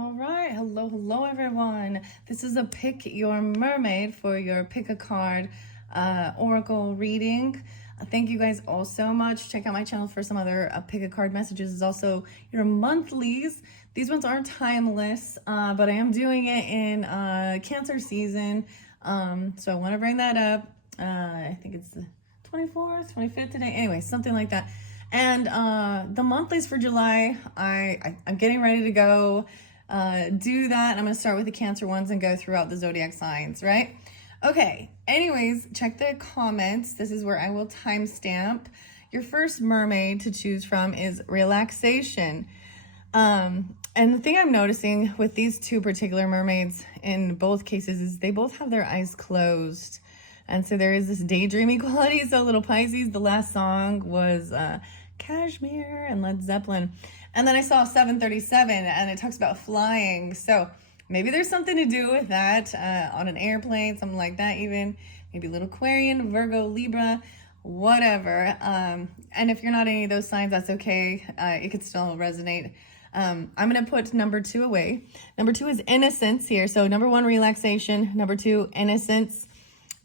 All right, hello everyone. This is a Pick Your Mermaid for your pick a card oracle reading. Thank you guys all so much. Check out my channel for some other pick a card messages. It's also your monthlies. These ones aren't timeless, but I am doing it in Cancer season. So I want to bring that up. I think it's the 24th, 25th today. Anyway, something like that. And the monthlies for July, I'm getting ready to go do that. I'm going to start with the Cancer ones and go throughout the zodiac signs, right? Okay, anyways, check the comments. This is where I will timestamp. Your first mermaid to choose from is Relaxation. And the thing I'm noticing with these two particular mermaids in both cases is they both have their eyes closed. And so there is this daydreamy quality. So Little Pisces, the last song was Cashmere and Led Zeppelin. And then I saw 737 and it talks about flying. So maybe there's something to do with that on an airplane, something like that even. Maybe a little Aquarian, Virgo, Libra, whatever. And if you're not any of those signs, that's okay. It could still resonate. I'm going to put number 2 away. Number 2 is Innocence here. So number 1, Relaxation. Number 2, Innocence.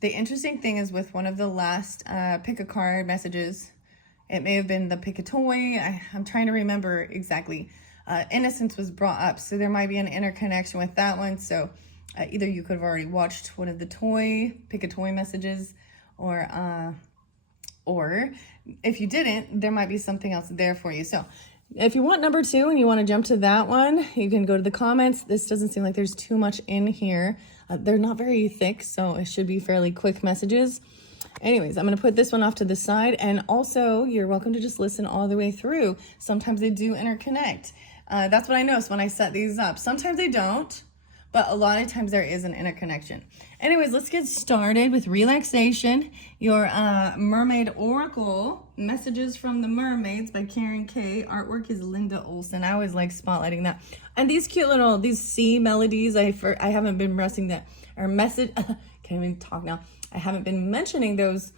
The interesting thing is with one of the last pick a card messages, it may have been the pick a toy. I'm trying to remember exactly. Innocence was brought up, so there might be an interconnection with that one. So either you could have already watched one of the pick a toy messages, or if you didn't, there might be something else there for you. So if you want number 2 and you want to jump to that one, you can go to the comments. This doesn't seem like there's too much in here. They're not very thick, so it should be fairly quick messages. Anyways, I'm going to put this one off to the side. And also, you're welcome to just listen all the way through. Sometimes they do interconnect. That's what I notice when I set these up. Sometimes they don't, but a lot of times there is an interconnection. Anyways, let's get started with Relaxation, your Mermaid Oracle, Messages from the Mermaids by Karen K. Artwork is Linda Olson. I always like spotlighting that. And these cute little, these C melodies, I haven't been resting that, or message, can't even talk now. I haven't been mentioning those.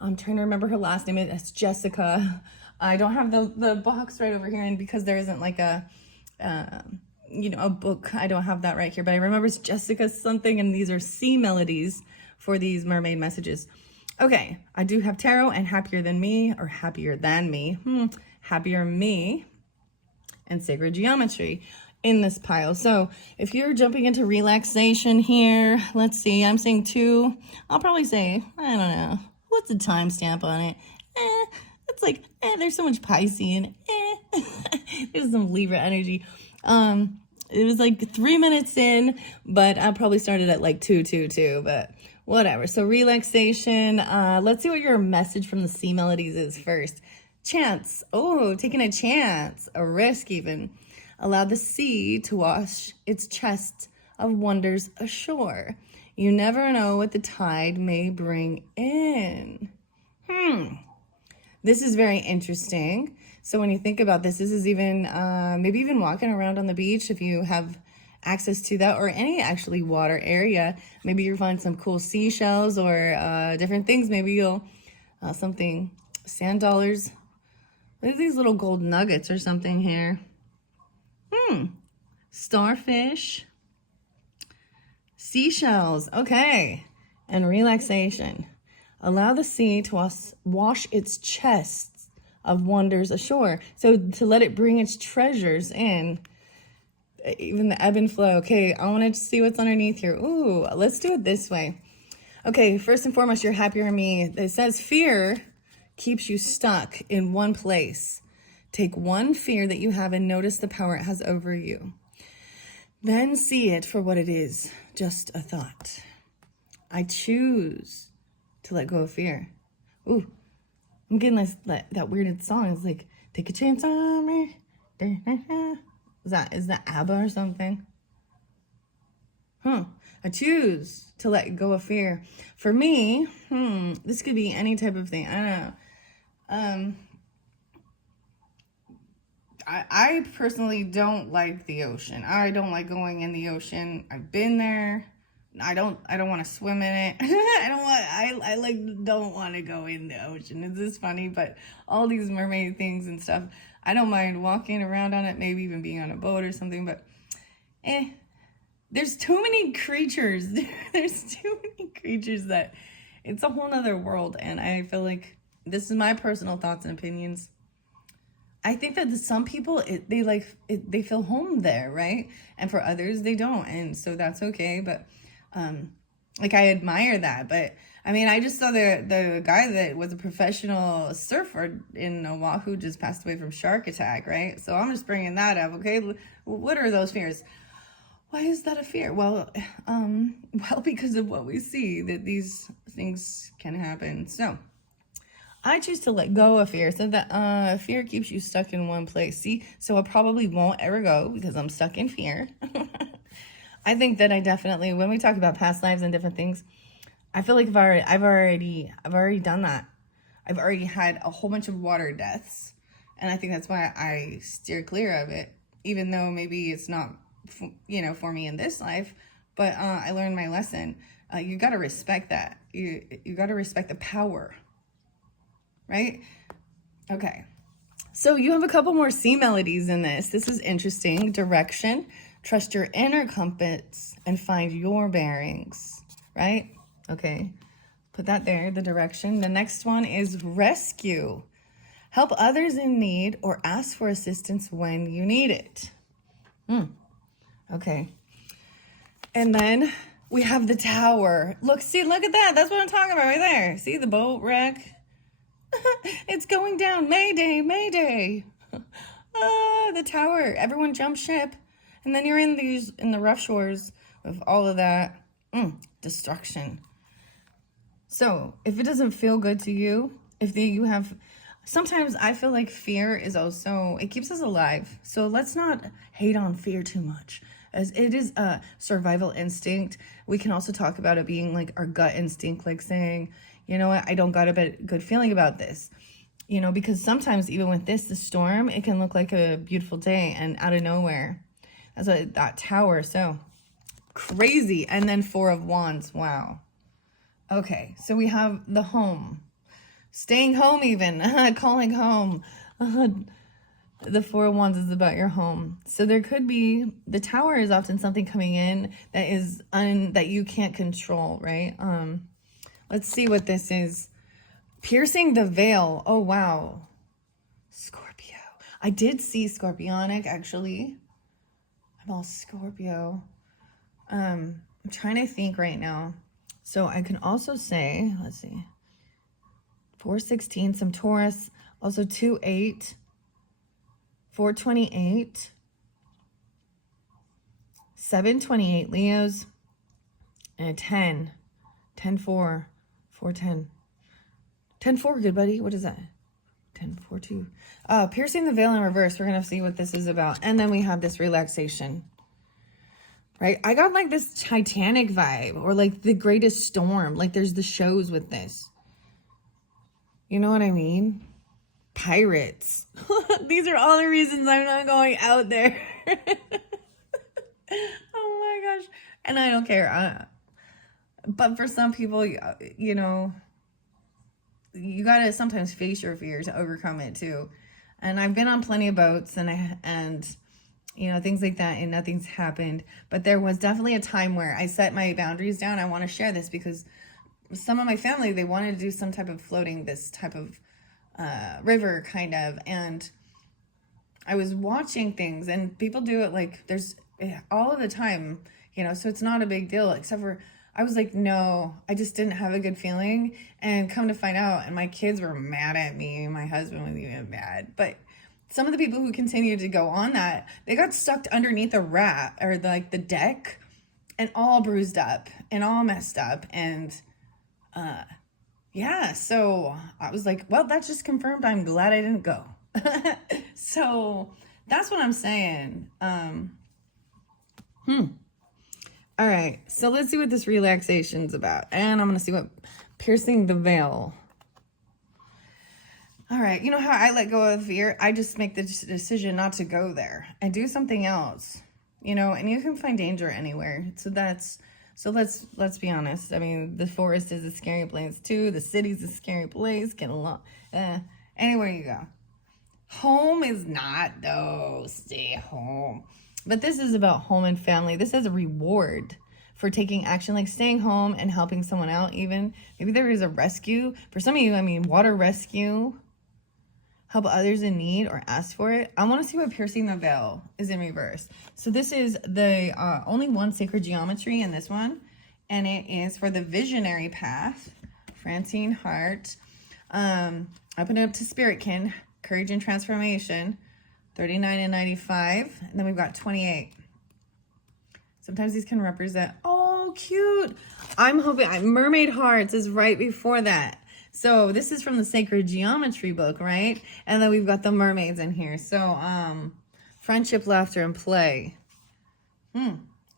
I'm trying to remember her last name. It's Jessica. I don't have the box right over here, and because there isn't like a book, I don't have that right here, but I remember it's Jessica something, and these are C melodies for these mermaid messages. Okay, I do have tarot and Happier Than Me, or Happier Than Me, Happier Me, and Sacred Geometry in this pile. So if you're jumping into Relaxation here, let's see, I'm saying 2. I'll probably say, I don't know, what's the timestamp on it? It's like, there's so much Pisces in it. There's some Libra energy. It was like 3 minutes in, but I probably started at like 2, but whatever. So Relaxation, let's see what your message from the C melodies is first. Chance. Oh, taking a chance, a risk even. Allow the sea to wash its chest of wonders ashore. You never know what the tide may bring in. This is very interesting. So when you think about this, this is even, maybe even walking around on the beach if you have access to that, or any actually water area. Maybe you'll find some cool seashells or different things. Maybe you'll, something, sand dollars. Look at these little gold nuggets or something here. Starfish. Seashells. Okay. And Relaxation. Allow the sea to wash its chests of wonders ashore. So to let it bring its treasures in. Even the ebb and flow. Okay, I want to see what's underneath here. Ooh, let's do it this way. Okay, first and foremost, you're Happier Than Me. It says fear keeps you stuck in one place. Take one fear that you have and notice the power it has over you. Then see it for what it is, just a thought. I choose to let go of fear. Ooh, I'm getting that weirded song. It's like, take a chance on me. Is that ABBA or something? I choose to let go of fear. For me, this could be any type of thing. I don't know. I personally don't like the ocean. I don't like going in the ocean. I've been there. I don't want to swim in it. I don't want to go in the ocean. Is this funny? But all these mermaid things and stuff, I don't mind walking around on it, maybe even being on a boat or something, but There's too many creatures. There's too many creatures that it's a whole nother world. And I feel like this is my personal thoughts and opinions. I think that some people, they feel home there, right? And for others, they don't. And so that's okay. But like, I admire that. But I mean, I just saw the guy that was a professional surfer in Oahu just passed away from shark attack, right? So I'm just bringing that up, okay? What are those fears? Why is that a fear? Well, because of what we see, that these things can happen. So I choose to let go of fear, so that fear keeps you stuck in one place. See, so I probably won't ever go because I'm stuck in fear. I think that I definitely, when we talk about past lives and different things, I feel like I've already done that. I've already had a whole bunch of water deaths, and I think that's why I steer clear of it, even though maybe it's not, for me in this life. But I learned my lesson. You got to respect that. You got to respect the power. Right? Okay. So you have a couple more C melodies in this. This is interesting. Direction. Trust your inner compass and find your bearings. Right? Okay. Put that there, the direction. The next one is rescue. Help others in need or ask for assistance when you need it. Okay. And then we have the tower. Look at that. That's what I'm talking about right there. See the boat wreck? It's going down. Mayday, mayday. The tower. Everyone jump ship. And then you're in the rough shores of all of that. Destruction. So if it doesn't feel good to you, sometimes I feel like fear is also, it keeps us alive. So let's not hate on fear too much, as it is a survival instinct. We can also talk about it being like our gut instinct, like saying, you know what, I don't got a good feeling about this. Because sometimes even with the storm, it can look like a beautiful day, and out of nowhere, that's that tower. So crazy. And then 4 of Wands. Wow. Okay. So we have the home, staying home, even calling home. The 4 of Wands is about your home. So there could be, the tower is often something coming in that is that you can't control, right? Let's see what this is. Piercing the veil. Oh, wow. Scorpio. I did see Scorpionic, actually. I'm all Scorpio. I'm trying to think right now. So I can also say, let's see. 416, some Taurus. Also 28. 428. 728 Leos. And a 10. 10-4. 410. 10-4, good buddy. What is that? 10-4-2. Piercing the veil in reverse. We're going to see what this is about. And then we have this relaxation. Right? I got like this Titanic vibe, or like the Greatest Storm. Like there's the shows with this. You know what I mean? Pirates. These are all the reasons I'm not going out there. Oh my gosh. And I don't care. But for some people, you gotta sometimes face your fear to overcome it too. And I've been on plenty of boats and things like that, and nothing's happened. But there was definitely a time where I set my boundaries down. I want to share this because some of my family, they wanted to do some type of floating, this type of river kind of. And I was watching things, and people do it like there's all of the time, so it's not a big deal, except for I was like, no, I just didn't have a good feeling. And come to find out, and my kids were mad at me. My husband was even mad. But some of the people who continued to go on that, they got stuck underneath the the deck, and all bruised up and all messed up. And so I was like, well, that just confirmed I'm glad I didn't go. So that's what I'm saying. All right, so let's see what this relaxation's about. And I'm going to see what piercing the veil. All right, you know how I let go of fear? I just make the decision not to go there and do something else, and you can find danger anywhere. So let's be honest. I mean, the forest is a scary place too. The city's a scary place. Anywhere you go. Home is not, though. Stay home. But this is about home and family. This is a reward for taking action, like staying home and helping someone out even. Maybe there is a rescue. For some of you, I mean, water rescue. Help others in need or ask for it. I want to see what piercing the veil is in reverse. So this is the only one sacred geometry in this one. And it is for the visionary path. Francine Hart. Open it up to Spiritkin. Courage and transformation. 39 and 95. And then we've got 28. Sometimes these can represent, oh, cute. I'm hoping, Mermaid Hearts is right before that. So this is from the Sacred Geometry book, right? And then we've got the mermaids in here. So, friendship, laughter, and play.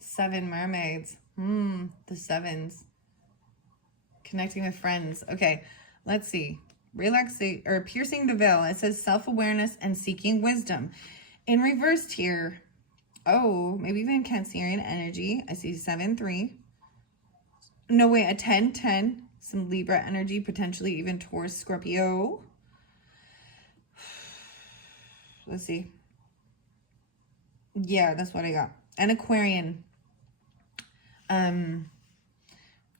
7 mermaids. The 7s. Connecting with friends. Okay, let's see. Relaxation, or piercing the veil. It says self-awareness and seeking wisdom. In reversed here, oh, maybe even Cancerian energy. I see 7-3. No, wait, a 10-10. Some Libra energy, potentially even Taurus, Scorpio. Let's see. Yeah, that's what I got. An Aquarian.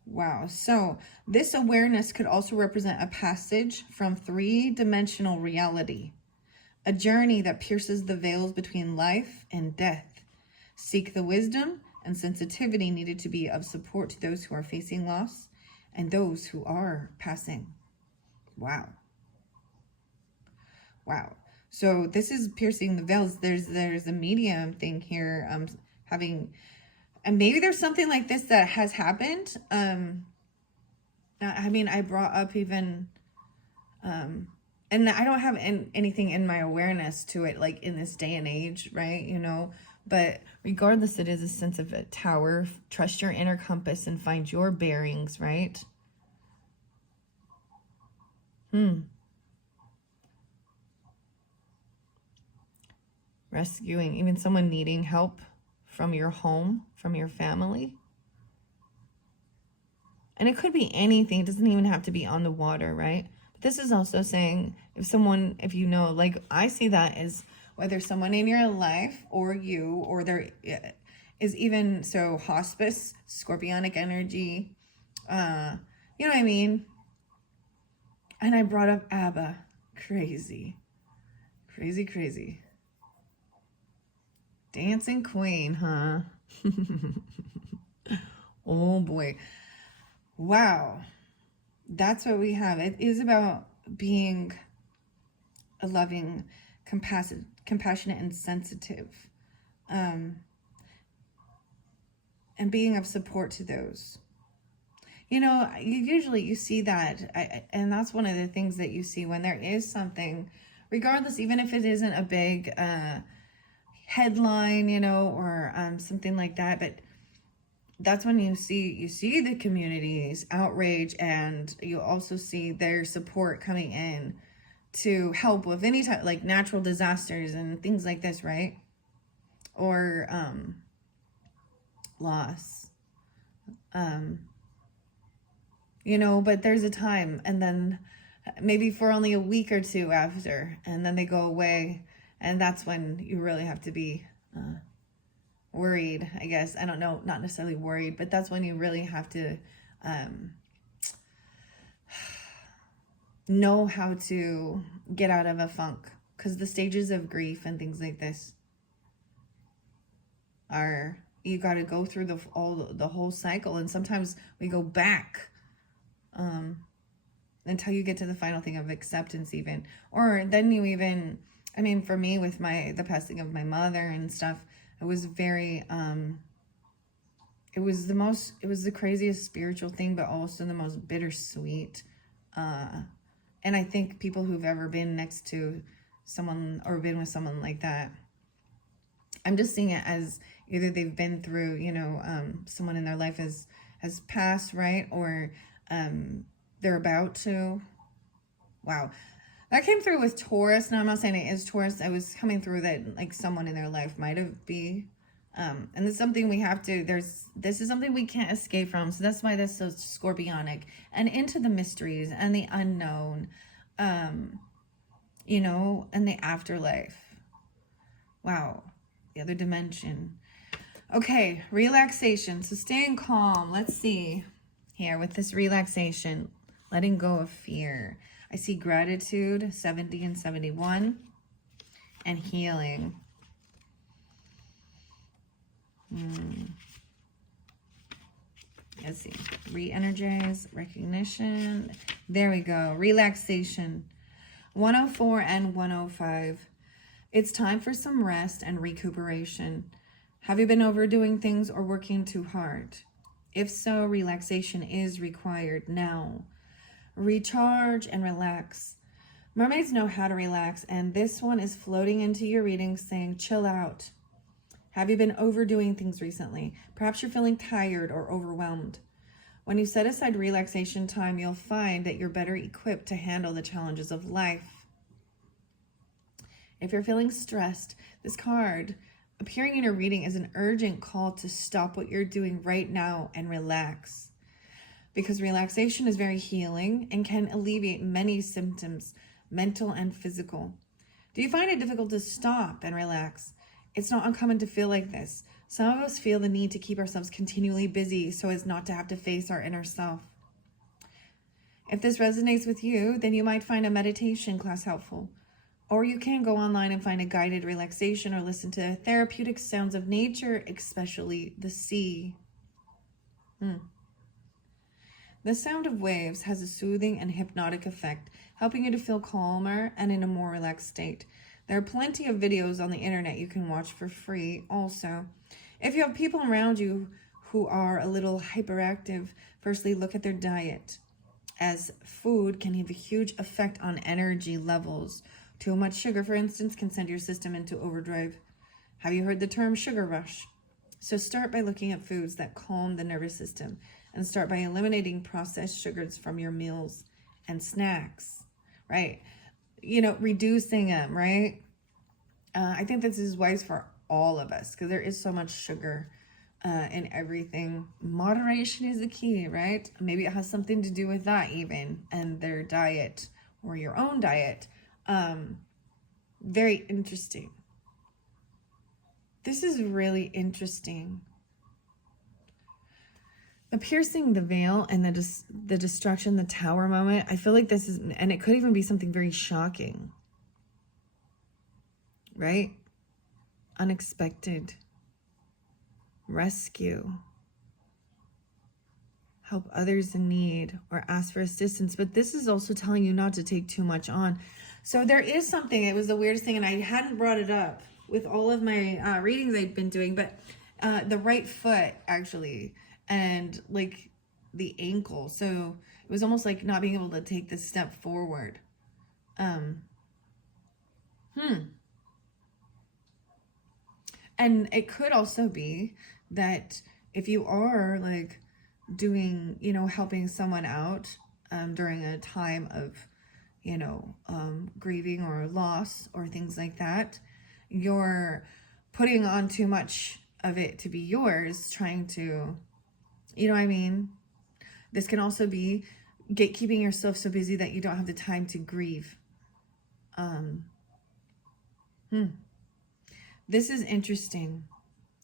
Wow. So this awareness could also represent a passage from 3-dimensional reality. A journey that pierces the veils between life and death. Seek the wisdom and sensitivity needed to be of support to those who are facing loss and those who are passing. Wow. Wow. So this is piercing the veils. There's a medium thing here. And maybe there's something like this that has happened. I mean, I brought up even, and I don't have anything in my awareness to it, like in this day and age, right? You know, but regardless, it is a sense of a tower. Trust your inner compass and find your bearings, right? Rescuing, even someone needing help from your home, from your family. And it could be anything. It doesn't even have to be on the water, right? But this is also saying if you know, like I see that as whether someone in your life or you, or there is even, so hospice, scorpionic energy, you know what I mean? And I brought up ABBA. Crazy. Crazy, crazy. Dancing Queen, huh? Oh boy. Wow. That's what we have. It is about being a loving, compassionate, and sensitive. And being of support to those. You know, usually you see that, and that's one of the things that you see when there is something, regardless, even if it isn't a big headline, you know, or something like that, but that's when you see the community's outrage, and you also see their support coming in to help with any type, like natural disasters and things like this, right? Or loss. You know, but there's a time, and then maybe for only a week or two after, and then they go away, and that's when you really have to be worried, I guess. I don't know, not necessarily worried, but that's when you really have to know how to get out of a funk, because the stages of grief and things like this are, you got to go through the whole cycle, and sometimes we go back until you get to the final thing of acceptance, even, or then you even, I mean, for me with the passing of my mother and stuff, it was very it was the craziest spiritual thing, but also the most bittersweet. And I think people who've ever been next to someone or been with someone like that, I'm just seeing it as either they've been through, you know, someone in their life has passed, right? Or they're about to. Wow. That came through with Taurus. Now, I'm not saying it is Taurus. I was coming through that, like, someone in their life might have been. And it's something we have to, this is something we can't escape from. So that's why that's so scorpionic. And into the mysteries and the unknown, you know, and the afterlife. Wow. the other dimension. Okay, relaxation. So staying calm. Let's see here with this relaxation. Letting go of fear. I see gratitude, 70 and 71. And healing. Let's see. Re-energize, recognition. There we go. Relaxation. 104 and 105. It's time for some rest and recuperation. Have you been overdoing things or working too hard? If so, relaxation is required now. Recharge and relax. Mermaids know how to relax, and this one is floating into your reading saying, chill out. Have you been overdoing things recently? Perhaps you're feeling tired or overwhelmed. When you set aside relaxation time, you'll find that you're better equipped to handle the challenges of life. If you're feeling stressed, this card appearing in your reading is an urgent call to stop what you're doing right now and relax. Because relaxation is very healing and can alleviate many symptoms, mental and physical. Do you find it difficult to stop and relax? It's not uncommon to feel like this. Some of us feel the need to keep ourselves continually busy so as not to have to face our inner self. If this resonates with you, then you might find a meditation class helpful. Or you can go online and find a guided relaxation or listen to therapeutic sounds of nature, especially the sea. The sound of waves has a soothing and hypnotic effect, helping you to feel calmer and in a more relaxed state. There are plenty of videos on the internet you can watch for free also. If you have people around you who are a little hyperactive, firstly look at their diet, as food can have a huge effect on energy levels. Too much sugar, for instance, can send your system into overdrive. Have you heard the term sugar rush? So start by looking at foods that calm the nervous system, and start by eliminating processed sugars from your meals and snacks, right? You know, reducing them, right? I think this is wise for all of us because there is so much sugar in everything. Moderation is the key, right? Maybe it has something to do with that even, and their diet or your own diet. Very interesting. This is really interesting. The piercing the veil and the destruction, the tower moment. I feel like this is, and it could even be something very shocking, right? Unexpected. Rescue. Help others in need or ask for assistance. But this is also telling you not to take too much on. So there is something, it was the weirdest thing, and I hadn't brought it up with all of my readings I'd been doing, but the right foot actually, and like the ankle. So it was almost like not being able to take this step forward. And it could also be that if you are like doing, you know, helping someone out during a time of, you know, grieving or loss or things like that, you're putting on too much of it to be yours, trying to, you know what I mean? This can also be keeping yourself so busy that you don't have the time to grieve. This is interesting.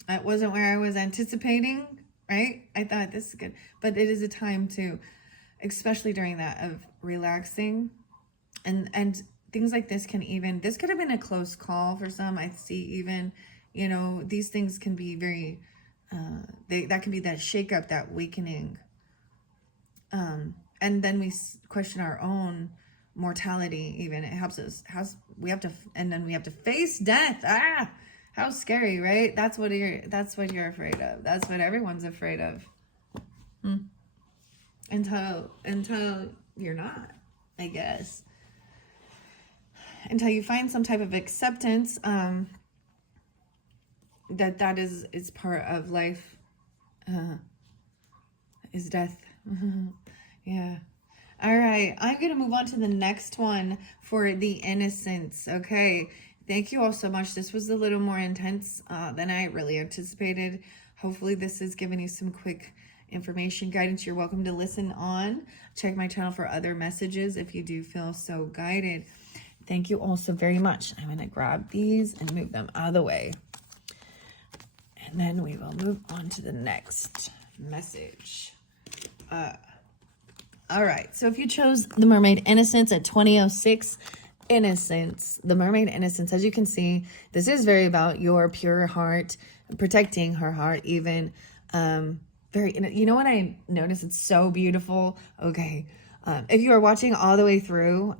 It wasn't where I was anticipating, right? I thought this is good, but it is a time to, especially during that, of relaxing, and things like this can even, this could have been a close call for some. I see even, you know, these things can be very, that can be that shake up, that awakening. And then we question our own mortality even. It helps us, we have to, and then we have to face death. How scary, right? That's what you're afraid of. That's what everyone's afraid of. Until you're not, I guess. Until you find some type of acceptance that is part of life, is death. Yeah. All right, I'm going to move on to the next one for the Innocence. Okay, thank you all so much. This was a little more intense than I really anticipated. Hopefully this has given you some quick information, guidance. You're welcome to listen on. Check my channel for other messages if you do feel so guided. Thank you all so very much. I'm going to grab these and move them out of the way. And then we will move on to the next message. All right, so if you chose the Mermaid Innocence at 2006, Innocence, the Mermaid Innocence, as you can see, this is very about your pure heart, protecting her heart even. You know what I noticed? It's so beautiful. Okay, if you are watching all the way through,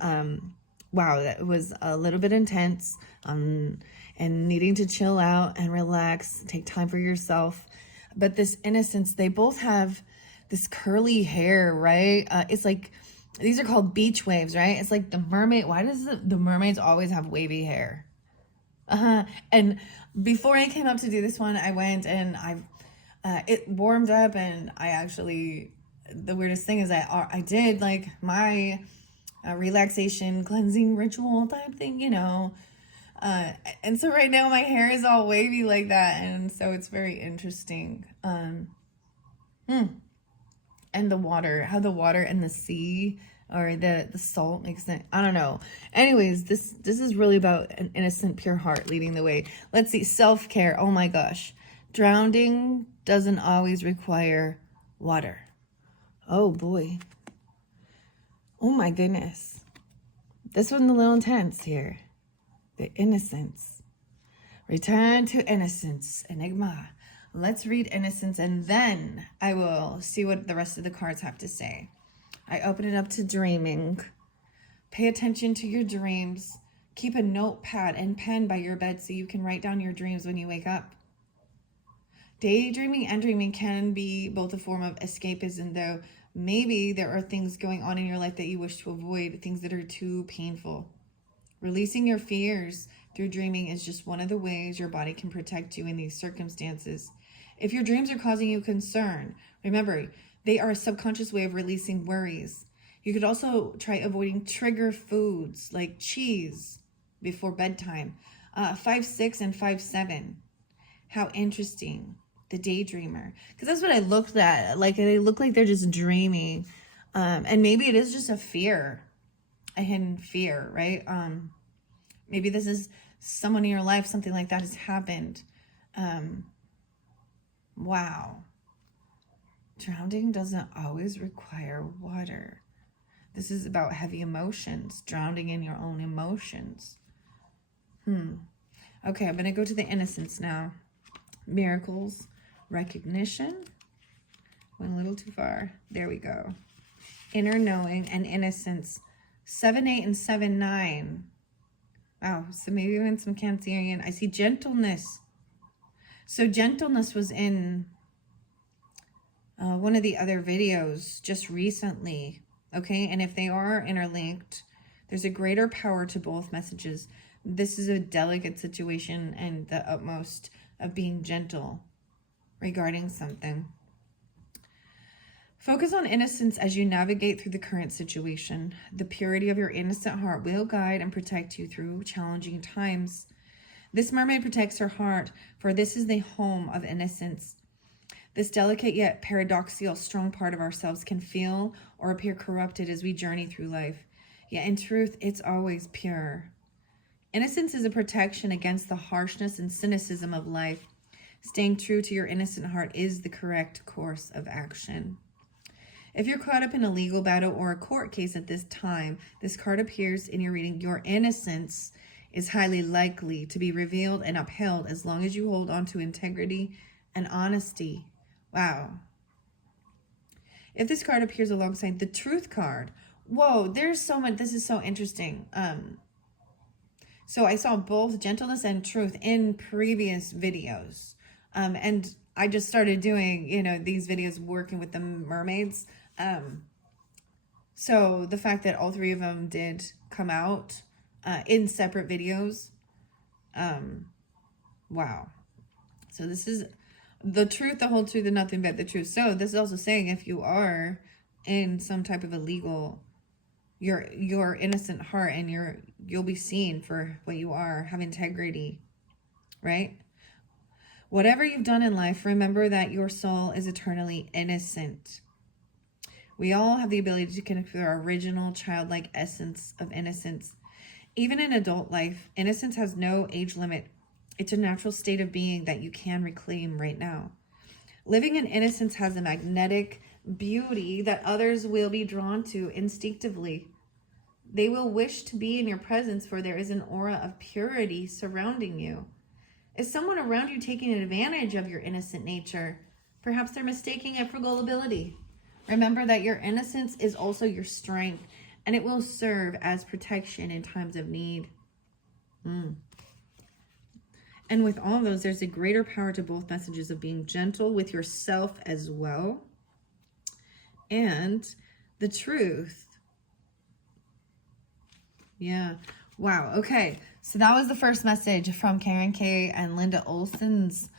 wow, that was a little bit intense, and needing to chill out and relax, take time for yourself. But this Innocence, they both have this curly hair, right? It's like, these are called beach waves, right? It's like the mermaid. Why does the mermaids always have wavy hair? And before I came up to do this one, I went and it warmed up, and I actually, the weirdest thing is I did like my relaxation cleansing ritual type thing, you know. And so right now my hair is all wavy like that, and so it's very interesting. And the water, how the water and the sea or the salt makes it, I don't know. Anyways, this is really about an innocent, pure heart leading the way. Let's see, self-care. Oh my gosh. Drowning doesn't always require water. Oh boy. Oh my goodness. This one's a little intense here. The Innocence. Return to Innocence. Enigma. Let's read Innocence, and then I will see what the rest of the cards have to say. I open it up to dreaming. Pay attention to your dreams. Keep a notepad and pen by your bed so you can write down your dreams when you wake up. Daydreaming and dreaming can be both a form of escapism, though maybe there are things going on in your life that you wish to avoid, things that are too painful. Releasing your fears through dreaming is just one of the ways your body can protect you in these circumstances. If your dreams are causing you concern, remember, they are a subconscious way of releasing worries. You could also try avoiding trigger foods like cheese before bedtime. 5-6 and 5-7. How interesting. The daydreamer. Because that's what I looked at. Like, they look like they're just dreaming. And maybe it is just a fear. A hidden fear, right? Maybe this is someone in your life, something like that has happened. Wow. Drowning doesn't always require water. This is about heavy emotions, drowning in your own emotions. Okay, I'm going to go to the Innocence now. Miracles, recognition. Went a little too far. There we go. Inner knowing and Innocence. 7-8 and 7-9. Wow, so maybe even some Cancerian. I see gentleness. So gentleness was in one of the other videos just recently. Okay, and if they are interlinked, there's a greater power to both messages. This is a delicate situation and the utmost of being gentle regarding something. Focus on innocence as you navigate through the current situation. The purity of your innocent heart will guide and protect you through challenging times. This mermaid protects her heart, for this is the home of innocence. This delicate yet paradoxical strong part of ourselves can feel or appear corrupted as we journey through life. Yet in truth, it's always pure. Innocence is a protection against the harshness and cynicism of life. Staying true to your innocent heart is the correct course of action. If you're caught up in a legal battle or a court case at this time, this card appears in your reading. Your innocence is highly likely to be revealed and upheld as long as you hold on to integrity and honesty. Wow. If this card appears alongside the Truth card, whoa, there's so much. This is so interesting. So I saw both gentleness and truth in previous videos. And I just started doing, these videos working with the mermaids. So the fact that all three of them did come out in separate videos. Wow. So this is the truth, the whole truth, and nothing but the truth. So this is also saying if you are in some type of illegal, your innocent heart and you'll be seen for what you are, have integrity, right? Whatever you've done in life, remember that your soul is eternally innocent. We all have the ability to connect with our original childlike essence of innocence. Even in adult life, innocence has no age limit. It's a natural state of being that you can reclaim right now. Living in innocence has a magnetic beauty that others will be drawn to instinctively. They will wish to be in your presence, for there is an aura of purity surrounding you. Is someone around you taking advantage of your innocent nature? Perhaps they're mistaking it for gullibility. Remember that your innocence is also your strength, and it will serve as protection in times of need. And with all those, there's a greater power to both messages of being gentle with yourself as well. And the truth. Yeah. Wow. Okay. So that was the first message from Karen K and Linda Olson's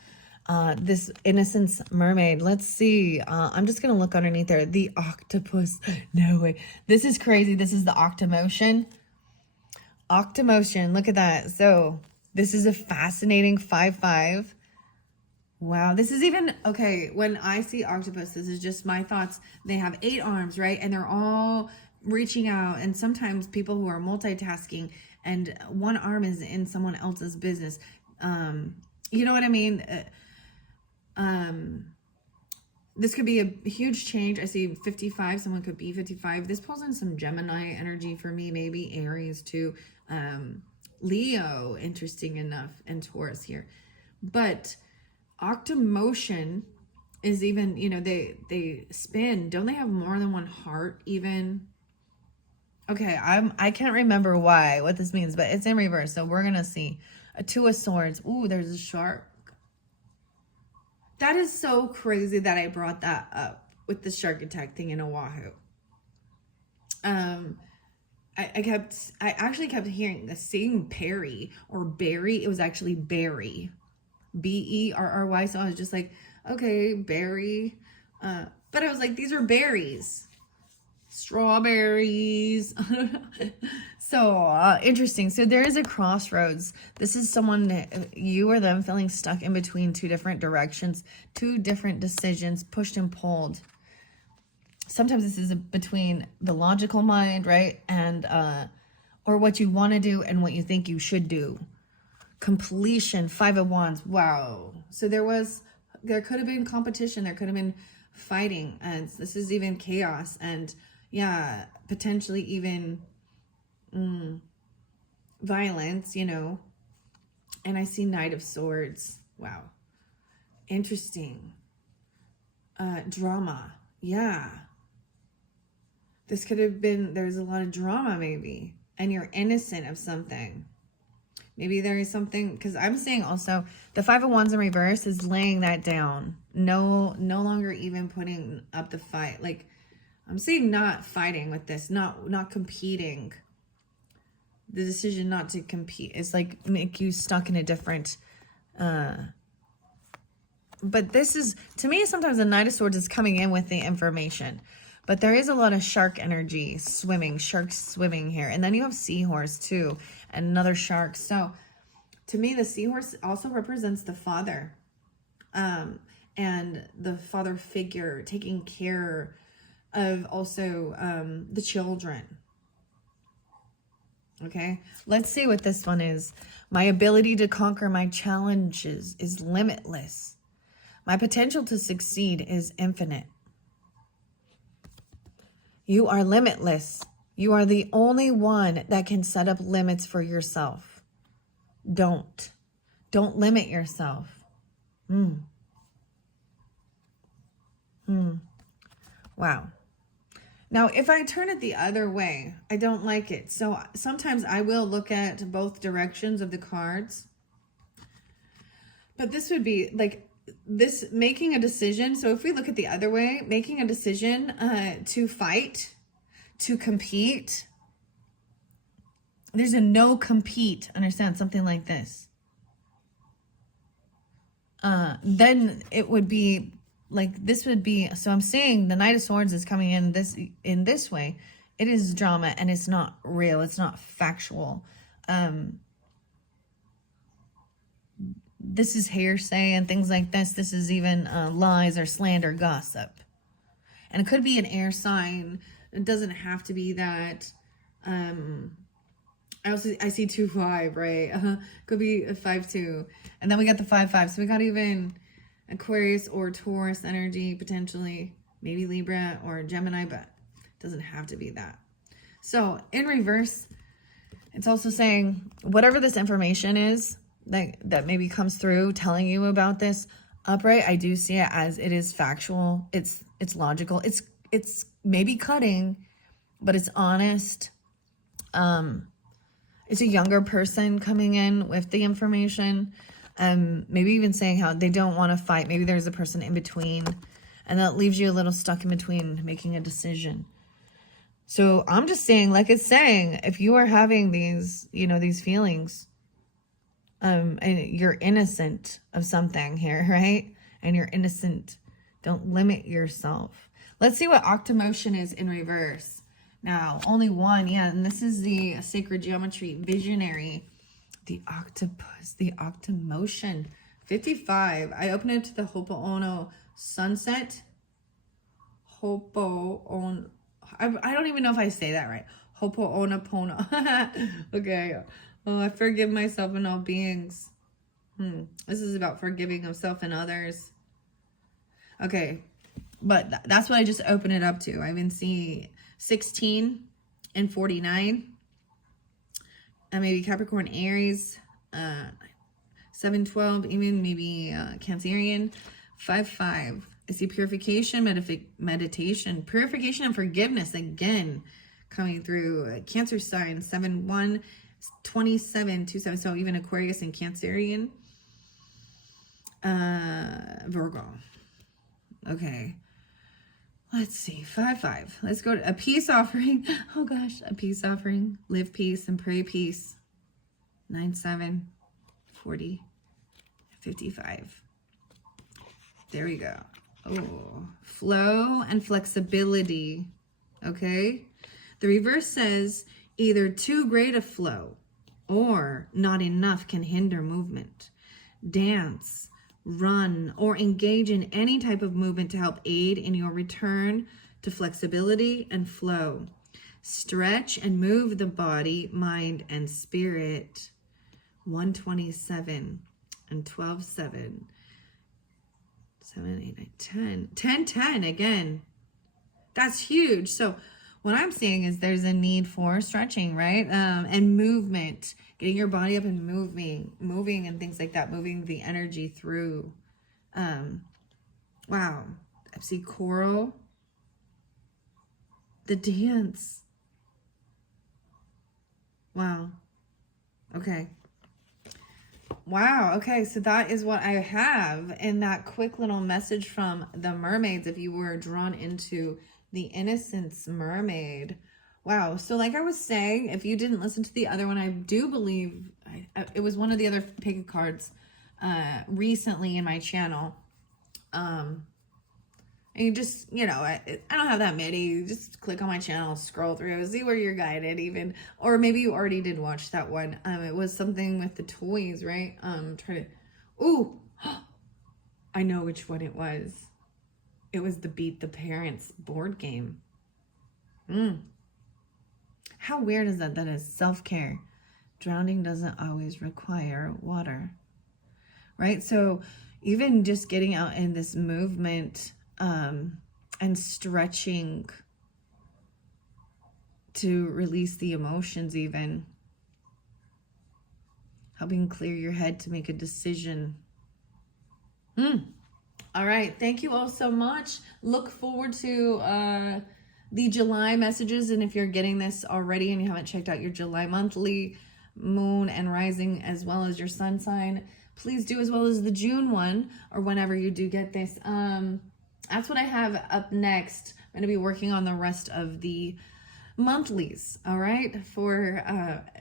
this Innocence Mermaid. Let's see. I'm just going to look underneath there. The octopus. No way. This is crazy. This is the Octomotion. Octomotion. Look at that. So this is a fascinating 5-5. Wow. This is even, okay, when I see octopus, this is just my thoughts. They have 8 arms, right? And they're all reaching out. And sometimes people who are multitasking and one arm is in someone else's business. You know what I mean? This could be a huge change. I see 55. Someone could be 55. This pulls in some Gemini energy for me, maybe Aries too. Leo, interesting enough, and Taurus here. But Octomotion is even, you know, they spin. Don't they have more than one heart even? Okay, I can't remember what this means, but it's in reverse. So we're gonna see a 2 of Swords. Ooh, there's a shark. That is so crazy that I brought that up with the shark attack thing in Oahu. I actually kept hearing the saying Perry or Berry. It was actually Berry, Berry. So I was just like, okay, berry. But I was like, these are berries, strawberries. So interesting. So there is a crossroads. This is someone, you or them, feeling stuck in between 2 different directions, 2 different decisions, pushed and pulled. Sometimes this is between the logical mind, right? And, or what you want to do and what you think you should do. Completion, 5 of Wands. Wow. So there could have been competition. There could have been fighting. And this is even chaos. And yeah, potentially even violence, you know. And I see Knight of Swords. Wow. Interesting. Drama. Yeah. This could have been, there's a lot of drama maybe. And you're innocent of something. Maybe there is something, because I'm seeing also the 5 of Wands in reverse is laying that down. No longer even putting up the fight. Like, I'm seeing not fighting with this, not competing. The decision not to compete is like make you stuck in a different, but this is, to me, sometimes the Knight of Swords is coming in with the information. But there is a lot of shark energy swimming, sharks swimming here. And then you have seahorse too, and another shark. So to me, the seahorse also represents the father. And the father figure taking care of also the children. Okay, let's see what this one is. My ability to conquer my challenges is limitless. My potential to succeed is infinite. You are limitless. You are the only one that can set up limits for yourself. Don't limit yourself. Wow. Now, if I turn it the other way, I don't like it. So sometimes I will look at both directions of the cards. But this would be like this, making a decision. So if we look at the other way, making a decision to fight, to compete. There's a no compete, understand, something like this. Then it would be like, this would be, so I'm saying the Knight of Swords is coming in this way. It is drama and it's not real. It's not factual. This is hearsay and things like this. This is even lies or slander, gossip. And it could be an air sign. It doesn't have to be that. I see 2-5, right? Could be a 5-2. And then we got the 5-5. So we got even Aquarius or Taurus energy, potentially. Maybe Libra or Gemini, but it doesn't have to be that. So in reverse, it's also saying whatever this information is that maybe comes through telling you about this. Upright, I do see it as it is factual. It's logical. It's maybe cutting, but it's honest. It's a younger person coming in with the information. Maybe even saying how they don't want to fight. Maybe there's a person in between, and that leaves you a little stuck in between making a decision. So I'm just saying, like it's saying, if you are having these, these feelings, and you're innocent of something here, right? And you're innocent. Don't limit yourself. Let's see what octomotion is in reverse. Now, only one, yeah, and this is the sacred geometry visionary. The octopus, the octomotion. 55. I open it to the Ho'oponopono sunset. Ho'oponopono. I don't even know if I say that right. Ho'oponopono. Okay. Oh, I forgive myself and all beings. This is about forgiving of self and others. Okay. But that's what I just opened it up to. I even see 16 and 49. And maybe Capricorn, Aries. 7-12, even maybe Cancerian. 5-5. I see purification, meditation, purification and forgiveness again coming through. Cancer sign 7-1, 27-27. So even Aquarius and Cancerian. Virgo. Okay. Let's see. 5-5. Let's go to a peace offering. Oh gosh, a peace offering. Live peace and pray peace. 9-7, 40, 55. There we go. Oh, flow and flexibility. Okay. The reverse says either too great a flow or not enough can hinder movement. Dance, run, or engage in any type of movement to help aid in your return to flexibility and flow. Stretch and move the body, mind, and spirit. 127 and 12-7. 7, 8, 9, 10. 10 again. That's huge. So what I'm seeing is there's a need for stretching, right? And movement, getting your body up and moving and things like that, moving the energy through. Wow. I see choral. The dance. Wow. Okay. Wow. Okay. So that is what I have in that quick little message from the mermaids. If you were drawn into the Innocence mermaid. Wow. So like I was saying, if you didn't listen to the other one, I do believe it was one of the other pick cards recently in my channel. And you just, I don't have that many. You just click on my channel, scroll through, see where you're guided even. Or maybe you already did watch that one. It was something with the toys, right? Ooh, I know which one it was. It was the Beat the Parents board game. How weird is that? That is self-care. Drowning doesn't always require water, right? So even just getting out in this movement, and stretching to release the emotions, even helping clear your head to make a decision. All right. Thank you all so much. Look forward to the July messages. And if you're getting this already and you haven't checked out your July monthly, moon and rising, as well as your sun sign, please do, as well as the June one, or whenever you do get this. That's what I have up next. I'm going to be working on the rest of the monthlies, all right?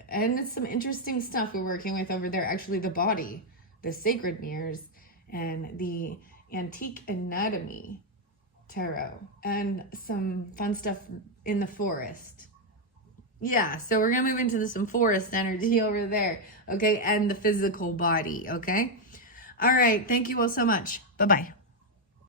And it's some interesting stuff we're working with over there. Actually, the body, the sacred mirrors, and the antique anatomy tarot, and some fun stuff in the forest. Yeah, so we're going to move into some forest energy over there, okay? And the physical body, okay? All right, thank you all so much. Bye-bye.